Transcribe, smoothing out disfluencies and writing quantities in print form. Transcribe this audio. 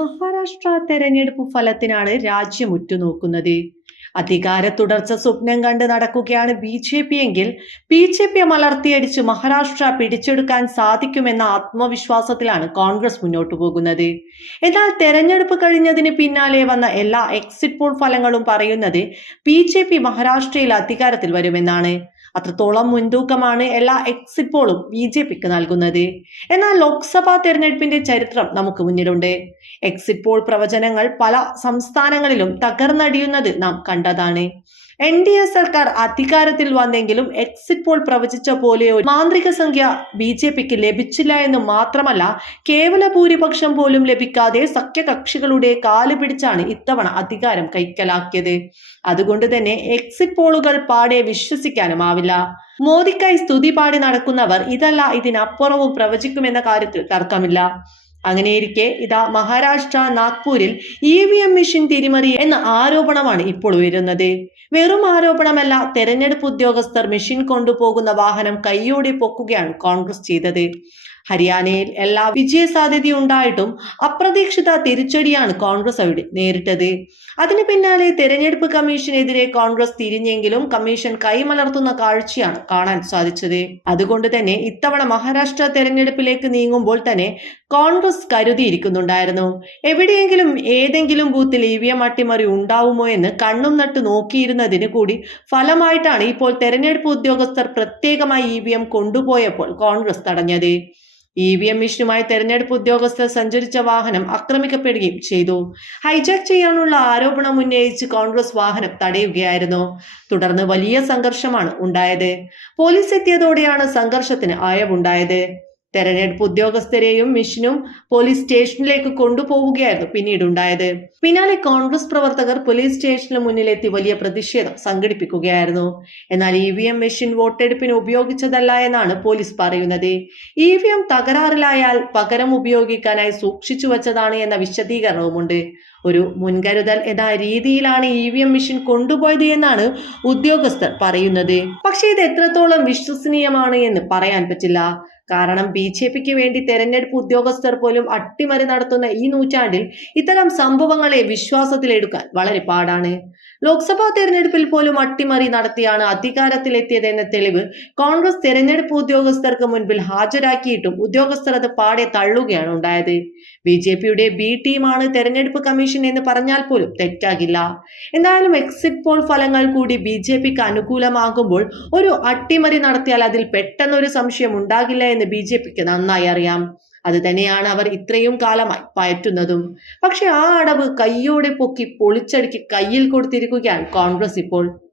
മഹാരാഷ്ട്ര തെരഞ്ഞെടുപ്പ് ഫലത്തിനാണ് രാജ്യം ഉറ്റുനോക്കുന്നത്. അധികാര തുടർച്ച സ്വപ്നം കണ്ട് നടക്കുകയാണ് ബി.ജെ.പി. എങ്കിൽ ബി.ജെ.പിയെ മലർത്തിയടിച്ച് മഹാരാഷ്ട്ര പിടിച്ചെടുക്കാൻ സാധിക്കുമെന്ന ആത്മവിശ്വാസത്തിലാണ് കോൺഗ്രസ് മുന്നോട്ടു പോകുന്നത്. എന്നാൽ തെരഞ്ഞെടുപ്പ് കഴിഞ്ഞതിന് പിന്നാലെ വന്ന എല്ലാ എക്സിറ്റ് പോൾ ഫലങ്ങളും പറയുന്നത് ബി.ജെ.പി. മഹാരാഷ്ട്രയിൽ അധികാരത്തിൽ വരുമെന്നാണ്. അത്രത്തോളം മുൻതൂക്കമാണ് എല്ലാ എക്സിറ്റ് പോളും ബി.ജെ.പിക്ക് നൽകുന്നത്. എന്നാൽ ലോക്സഭാ തെരഞ്ഞെടുപ്പിന്റെ ചരിത്രം നമുക്ക് മുന്നിലുണ്ട്. എക്സിറ്റ് പോൾ പ്രവചനങ്ങൾ പല സംസ്ഥാനങ്ങളിലും തകർന്നടിയുന്നത് നാം കണ്ടതാണ്. NDA സർക്കാർ അധികാരത്തിൽ വന്നെങ്കിലും എക്സിറ്റ് പോൾ പ്രവചിച്ച പോലെ ഒരു മാന്ത്രിക സംഖ്യ ബി.ജെ.പിക്ക് ലഭിച്ചില്ല എന്ന് മാത്രമല്ല, കേവല ഭൂരിപക്ഷം പോലും ലഭിക്കാതെ സഖ്യകക്ഷികളുടെ കാല് പിടിച്ചാണ് ഇത്തവണ അധികാരം കൈക്കലാക്കിയത്. അതുകൊണ്ട് തന്നെ എക്സിറ്റ് പോളുകൾ പാടെ വിശ്വസിക്കാനുമാവില്ല. മോദിക്കായി സ്തുതി പാടി നടക്കുന്നവർ ഇതല്ല ഇതിനപ്പുറവും പ്രവചിക്കുമെന്ന കാര്യത്തിൽ തർക്കമില്ല. അങ്ങനെയിരിക്കെ ഇതാ മഹാരാഷ്ട്ര നാഗ്പൂരിൽ EVM മെഷീൻ തിരിമറി എന്ന ആരോപണമാണ് ഇപ്പോൾ ഉയരുന്നത്. വെറും ആരോപണമല്ല, തെരഞ്ഞെടുപ്പ് ഉദ്യോഗസ്ഥർ മെഷീൻ കൊണ്ടുപോകുന്ന വാഹനം കൈയോടെ പൊക്കുകയാണ് കോൺഗ്രസ് ചെയ്തത്. ഹരിയാനയിൽ എല്ലാ വിജയസാധ്യതയുണ്ടായിട്ടും അപ്രതീക്ഷിത തിരിച്ചടിയാണ് കോൺഗ്രസ് അവിടെ നേരിട്ടത്. അതിന് പിന്നാലെ തെരഞ്ഞെടുപ്പ് കമ്മീഷനെതിരെ കോൺഗ്രസ് തിരിഞ്ഞെങ്കിലും കമ്മീഷൻ കൈമലർത്തുന്ന കാഴ്ചയാണ് കാണാൻ സാധിച്ചത്. അതുകൊണ്ട് തന്നെ ഇത്തവണ മഹാരാഷ്ട്ര തെരഞ്ഞെടുപ്പിലേക്ക് നീങ്ങുമ്പോൾ തന്നെ കോൺഗ്രസ് കരുതിയിരിക്കുന്നുണ്ടായിരുന്നു. എവിടെയെങ്കിലും ഏതെങ്കിലും ബൂത്തിൽ EVM അട്ടിമറി ഉണ്ടാവുമോ എന്ന് കണ്ണും നട്ട് നോക്കിയിരുന്നതിന് കൂടി ഫലമായിട്ടാണ് ഇപ്പോൾ തെരഞ്ഞെടുപ്പ് ഉദ്യോഗസ്ഥർ പ്രത്യേകമായി EVM കൊണ്ടുപോയപ്പോൾ കോൺഗ്രസ് തടഞ്ഞത്. EVM മെഷീനുമായി തെരഞ്ഞെടുപ്പ് ഉദ്യോഗസ്ഥർ സഞ്ചരിച്ച വാഹനം ആക്രമിക്കപ്പെടുകയും ചെയ്തു. ഹൈജാക്ക് ചെയ്യാനുള്ള ആരോപണം ഉന്നയിച്ച് കോൺഗ്രസ് വാഹനം തടയുകയായിരുന്നു. തുടർന്ന് വലിയ സംഘർഷമാണ് ഉണ്ടായത്. പോലീസ് എത്തിയതോടെയാണ് സംഘർഷത്തിന് അയവുണ്ടായത്. തെരഞ്ഞെടുപ്പ് ഉദ്യോഗസ്ഥരെയും മെഷീനും പോലീസ് സ്റ്റേഷനിലേക്ക് കൊണ്ടുപോവുകയായിരുന്നു പിന്നീട് ഉണ്ടായത്. പിന്നാലെ കോൺഗ്രസ് പ്രവർത്തകർ പോലീസ് സ്റ്റേഷന് മുന്നിലെത്തി വലിയ പ്രതിഷേധം സംഘടിപ്പിക്കുകയായിരുന്നു. എന്നാൽ EVM മെഷീൻ വോട്ടെടുപ്പിന് ഉപയോഗിച്ചതല്ല എന്നാണ് പോലീസ് പറയുന്നത്. EVM തകരാറിലായാൽ പകരം ഉപയോഗിക്കാനായി സൂക്ഷിച്ചു വച്ചതാണ് എന്ന വിശദീകരണവുമുണ്ട്. ഒരു മുൻകരുതൽ എന്ന രീതിയിലാണ് EVM മെഷീൻ കൊണ്ടുപോയത് എന്നാണ് ഉദ്യോഗസ്ഥർ പറയുന്നത്. പക്ഷേ ഇത് എത്രത്തോളം വിശ്വസനീയമാണ് എന്ന് പറയാൻ പറ്റില്ല. കാരണം ബി.ജെ.പിക്ക് വേണ്ടി തെരഞ്ഞെടുപ്പ് ഉദ്യോഗസ്ഥർ പോലും അട്ടിമറി നടത്തുന്ന ഈ നൂറ്റാണ്ടിൽ ഇത്തരം സംഭവങ്ങളെ വിശ്വാസത്തിലെടുക്കാൻ വളരെ പാടാണ്. ലോക്സഭാ തെരഞ്ഞെടുപ്പിൽ പോലും അട്ടിമറി നടത്തിയാണ് അധികാരത്തിലെത്തിയതെന്ന തെളിവ് കോൺഗ്രസ് തെരഞ്ഞെടുപ്പ് ഉദ്യോഗസ്ഥർക്ക് മുൻപിൽ ഹാജരാക്കിയിട്ടും ഉദ്യോഗസ്ഥർ അത് പാടെ തള്ളുകയാണ് ഉണ്ടായത്. ബി.ജെ.പിയുടെ B ടീമാണ് തെരഞ്ഞെടുപ്പ് കമ്മീഷൻ എന്ന് പറഞ്ഞാൽ പോലും തെറ്റാകില്ല. എന്തായാലും എക്സിറ്റ് പോൾ ഫലങ്ങൾ കൂടി ബി.ജെ.പിക്ക് അനുകൂലമാകുമ്പോൾ ഒരു അട്ടിമറി നടത്തിയാൽ അതിൽ പെട്ടെന്നൊരു സംശയം ഉണ്ടാകില്ല എന്ന് ബി.ജെ.പിക്ക് നന്നായി അറിയാം. അത് തന്നെയാണ് അവർ ഇത്രയും കാലമായി പയറ്റുന്നതും. പക്ഷെ ആ അടവ് കയ്യോടെ പൊക്കി പൊളിച്ചടുക്കി കയ്യിൽ കൊടുത്തിരിക്കുകയാണ് കോൺഗ്രസ് ഇപ്പോൾ.